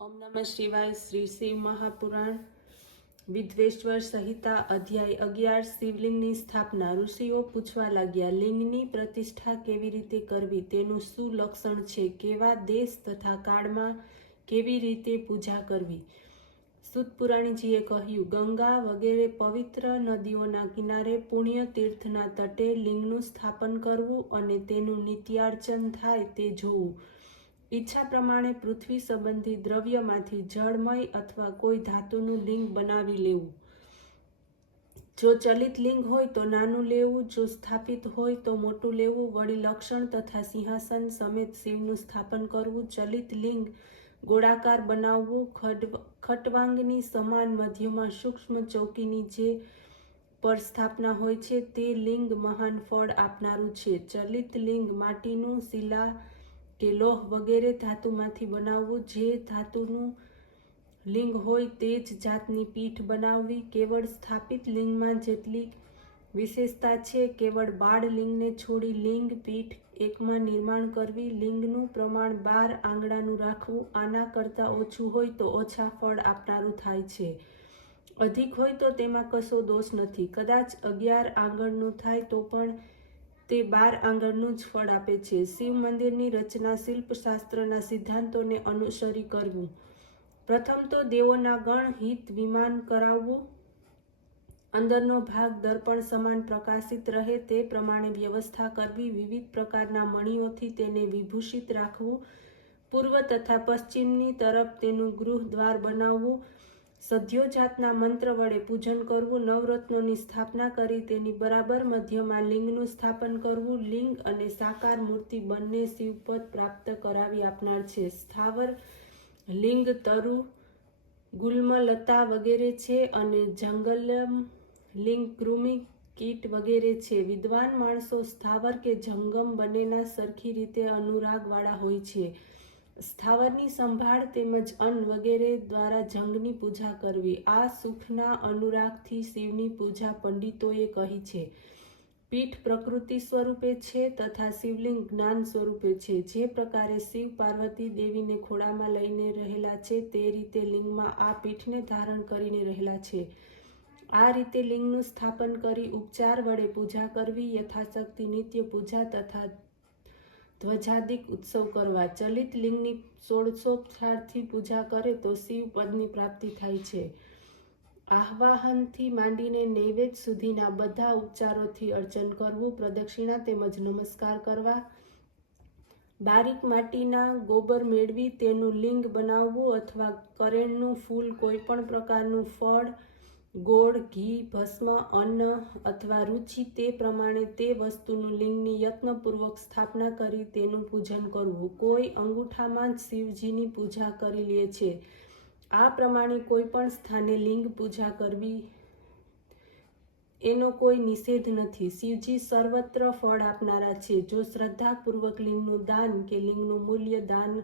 ओम नमः शिवाय। श्री शिव महापुराण विद्वेश्वर संहिता अध्याय 11 शिवलिंगની સ્થાપના। ઋષિઓ પૂછવા લાગ્યા, લિંગની પ્રતિષ્ઠા કેવી રીતે કરવી, તેનું શું લક્ષણ છે, કેવા દેશ તથા કાળમાં કેવી રીતે પૂજા કરવી। સૂત પુરાણીજીએ કહ્યું, ગંગા વગેરે પવિત્ર નદીઓના કિનારે પુણ્ય તીર્થના તટે લિંગનું સ્થાપન કરવું અને તેનું નિત્યાર્ચન થાય તે જોવું। ઈચ્છા પ્રમાણે પૃથ્વી સંબંધી દ્રવ્યમાંથી જળમય અથવા કોઈ ધાતુનું લિંગ બનાવી લેવું। જો ચલિત લિંગ હોય તો નાનું લેવું, જો સ્થાપિત હોય તો મોટું લેવું। વળી લક્ષણ તથા સિંહાસન સમેત શિવનું સ્થાપન કરવું। ચલિત લિંગ ગોળાકાર બનાવવું। ખટવાંગની સમાન મધ્યમાં સૂક્ષ્મ ચોકીની જે પર સ્થાપના હોય છે તે લિંગ મહાન ફળ આપનારું છે। ચલિત લિંગ માટીનું, શિલા કે લોહ વગેરે ધાતુમાંથી બનાવવું। જે ધાતુનું લિંગ હોય તે જ જાતની પીઠ બનાવવી। કેવળ સ્થાપિત લિંગમાં જેટલી વિશેષતા છે, કેવળ બાળ લિંગને છોડી લિંગ પીઠ એકમાં નિર્માણ કરવી। લિંગનું પ્રમાણ 12 આંગળાનું રાખવું। આના કરતાં ઓછું હોય તો ઓછા ફળ આપનારું થાય છે, અધિક હોય તો તેમાં કશો દોષ નથી। કદાચ 11 આંગળનું થાય તો પણ તે 12 આંગળનું જ ફળ આપે છે। શિવ મંદિરની રચના શિલ્પશાસ્ત્રના સિદ્ધાંતોને અનુસરી કરવું। પ્રથમ તો દેવોના ગણ હિત વિમાન કરાવવું। અંદરનો ભાગ દર્પણ સમાન પ્રકાશિત રહે તે પ્રમાણે વ્યવસ્થા કરવી। વિવિધ પ્રકારના મણીઓથી તેને વિભૂષિત રાખવું। પૂર્વ તથા પશ્ચિમની તરફ તેનું ગૃહ દ્વાર બનાવવું। સદ્યોજાતના મંત્ર વડે પૂજન કરવું। નવરત્નોની સ્થાપના કરી તેની બરાબર મધ્યમાં લિંગનું સ્થાપન કરવું। લિંગ અને સાકાર મૂર્તિ બંને શિવપદ પ્રાપ્ત કરાવી આપનાર છે। સ્થાવર લિંગ તરુ, ગુલ્મ, લતા વગેરે છે અને જંગલમ લિંગ કૃમિ, કીટ વગેરે છે। વિદ્વાન માણસો સ્થાવર કે જંગમ બંનેના સરખી રીતે અનુરાગવાળા હોય છે। સ્થાવરની સંભાળ તેમજ અન્ન વગેરે દ્વારા જંગની પૂજા કરવી। આ સુખના અનુરાગથી શિવની પૂજા પંડિતોએ કહી છે। પીઠ પ્રકૃતિ સ્વરૂપે છે તથા શિવલિંગ જ્ઞાન સ્વરૂપે છે। જે પ્રકારે શિવ પાર્વતી દેવીને ખોળામાં લઈને રહેલા છે તે રીતે લિંગમાં આ પીઠને ધારણ કરીને રહેલા છે। આ રીતે લિંગનું સ્થાપન કરી ઉપચાર વડે પૂજા કરવી। યથાશક્તિ નિત્ય પૂજા તથા ધ્વજાદિક ઉત્સવ કરવા। ચલિત લિંગની 16 પૂજા કરે તો શિવ પદની પ્રાપ્તિ થાય છે। આહ્વાહનથી માંડીને નૈવેદ્ય સુધીના બધા ઉપચારોથી અર્ચન કરવું। પ્રદક્ષિણા તેમજ નમસ્કાર કરવા। બારીક માટીના ગોબર મેળવી તેનું લિંગ બનાવવું અથવા કરેણનું ફૂલ, કોઈ પણ પ્રકારનું ફળ, ગોળ, ઘી, ભસ્મ, અન્ન અથવા રુચિ તે પ્રમાણે તે વસ્તુનું લિંગની યત્નપૂર્વક સ્થાપના કરી તેનું પૂજન કરવું। કોઈ અંગૂઠામાં જ શિવજીની પૂજા કરી લે છે। આ પ્રમાણે કોઈ પણ સ્થાને લિંગ પૂજા કરવી એનો કોઈ નિષેધ નથી। શિવજી સર્વત્ર ફળ આપનારા છે। જો શ્રદ્ધાપૂર્વક લિંગનું દાન કે લિંગનું મૂલ્ય દાન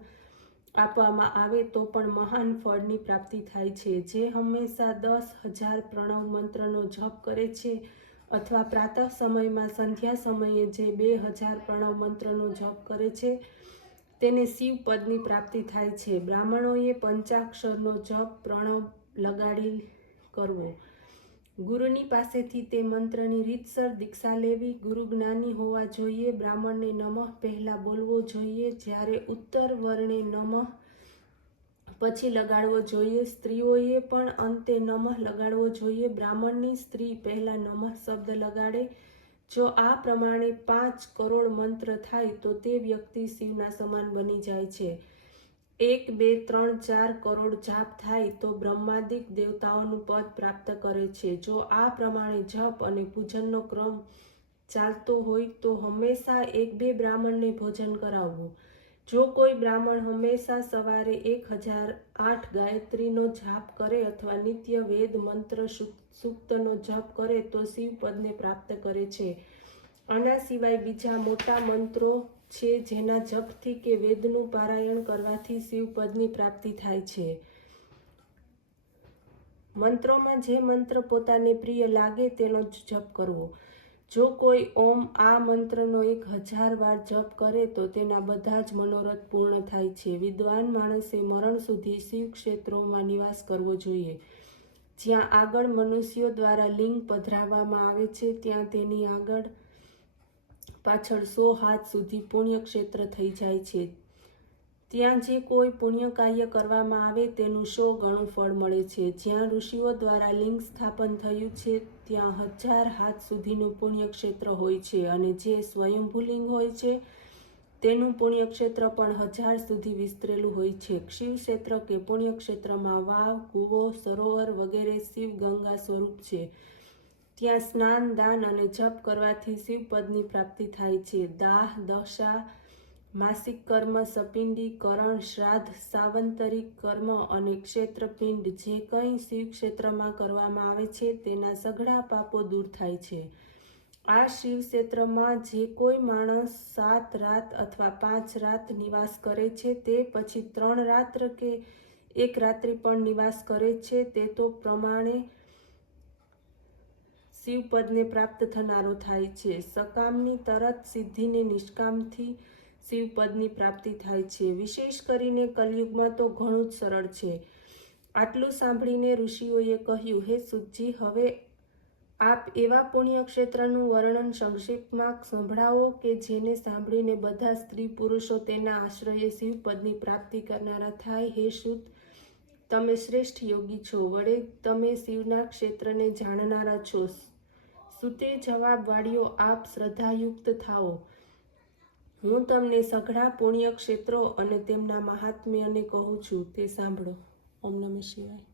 આપવામાં આવે તો પણ મહાન ફળની પ્રાપ્તિ થાય છે। જે હંમેશા 10,000 પ્રણવ મંત્રનો જપ કરે છે અથવા પ્રાતઃ સમયમાં સંધ્યા સમયે જે 2000 પ્રણવ મંત્રનો જપ કરે છે તેને શિવ પદની પ્રાપ્તિ થાય છે। બ્રાહ્મણોએ પંચાક્ષરનો જપ પ્રણવ લગાડી કરવો। ગુરુની પાસેથી તે મંત્રની રીતસર દીક્ષા લેવી। ગુરુ જ્ઞાની હોવા જોઈએ। બ્રાહ્મણને નમઃ પહેલા બોલવો જોઈએ, જ્યારે ઉત્તર વર્ણે નમઃ પછી લગાડવો જોઈએ। સ્ત્રીઓએ પણ અંતે નમઃ લગાડવો જોઈએ। બ્રાહ્મણની સ્ત્રી પહેલા નમઃ શબ્દ લગાડે। જો આ પ્રમાણે 5 કરોડ મંત્ર થાય તો તે વ્યક્તિ શિવના સમાન બની જાય છે। 1, 2, 3, 4 કરોડ જાપ થાય તો બ્રહ્માદિક દેવતાઓનું પદ પ્રાપ્ત કરે છે। જો આ પ્રમાણે જપ અને પૂજનનો ક્રમ ચાલતો હોય તો હંમેશા 1-2 બ્રાહ્મણને ભોજન કરાવવું। જો કોઈ બ્રાહ્મણ હંમેશા સવારે 1008 ગાયત્રીનો જાપ કરે અથવા નિત્ય વેદ મંત્ર સૂક્તનો જપ કરે તો શિવ પદને પ્રાપ્ત કરે છે। આના સિવાય બીજા મોટા મંત્રો છે જેના જપથી કે વેદનું પારાયણ કરવાથી શિવ પદની પ્રાપ્તિ થાય છે। મંત્રોમાં જે મંત્ર પોતાને પ્રિય લાગે તેનો જ જપ કરવો। જો કોઈ ઓમ આ મંત્રનો 1000 વાર જપ કરે તો તેના બધા જ મનોરથ પૂર્ણ થાય છે. વિદ્વાન માણસે મરણ સુધી શિવ ક્ષેત્રોમાં નિવાસ કરવો જોઈએ. જ્યાં આગળ મનુષ્યો દ્વારા લિંગ પધરાવવામાં આવે છે ત્યાં તેની આગળ પાછળ 100 હાથ સુધી પુણ્ય ક્ષેત્ર થઈ જાય છે. ત્યાં જે કોઈ પુણ્ય કાર્ય કરવામાં આવે તેનું 100 ગણું ફળ મળે છે. જ્યાં ઋષિઓ દ્વારા લિંગ સ્થાપન થયું છે ત્યાં 1000 હાથ સુધીનું પુણ્ય ક્ષેત્ર હોય છે અને જે સ્વયંભૂ લિંગ હોય છે તેનું પુણ્ય ક્ષેત્ર પણ 1000 સુધી વિસ્તરેલું હોય છે. શિવ ક્ષેત્ર કે પુણ્ય ક્ષેત્રમાં વાવ, કૂવો, સરોવર વગેરે શિવ ગંગા સ્વરૂપ છે. ત્યાં સ્નાન, દાન અને જપ કરવાથી શિવપદની પ્રાપ્તિ થાય છે. દાહ, દશા, માસિક કર્મ, સપિંડી, કરણ, શ્રાદ્ધ, સાવંતરિક કર્મ અને ક્ષેત્રપિંડ જે કંઈ શિવ ક્ષેત્રમાં કરવામાં આવે છે તેના સઘળા પાપો દૂર થાય છે. આ શિવ ક્ષેત્રમાં જે કોઈ માણસ 7 રાત અથવા 5 રાત નિવાસ કરે છે તે પછી 3 રાત્ર કે 1 રાત્રિ પણ નિવાસ કરે છે તે તો પ્રમાણે શિવપદને પ્રાપ્ત થનારો થાય છે. સકામની તરત સિદ્ધિને નિષ્કામથી શિવપદની પ્રાપ્તિ થાય છે. વિશેષ કરીને કલયુગમાં તો ઘણું જ સરળ છે. આટલું સાંભળીને ઋષિઓએ કહ્યું, હે સૂતજી, હવે આપ એવા પુણ્ય ક્ષેત્રનું વર્ણન સંક્ષેપમાં સંભળાવો કે જેને સાંભળીને બધા સ્ત્રી પુરુષો તેના આશ્રયે શિવપદની પ્રાપ્તિ કરનારા થાય. હે સૂત, તમે શ્રેષ્ઠ યોગી છો, વડે તમે શિવના ક્ષેત્રને જાણનારા છો. સૂતે જવાબ વાળ્યો, આપ શ્રદ્ધાયુક્ત થાઓ. હું તમને સઘળા પુણ્ય ક્ષેત્રો અને તેમના મહાત્મ્યને કહું છું, તે સાંભળો. ઓમ નમઃ શિવાય.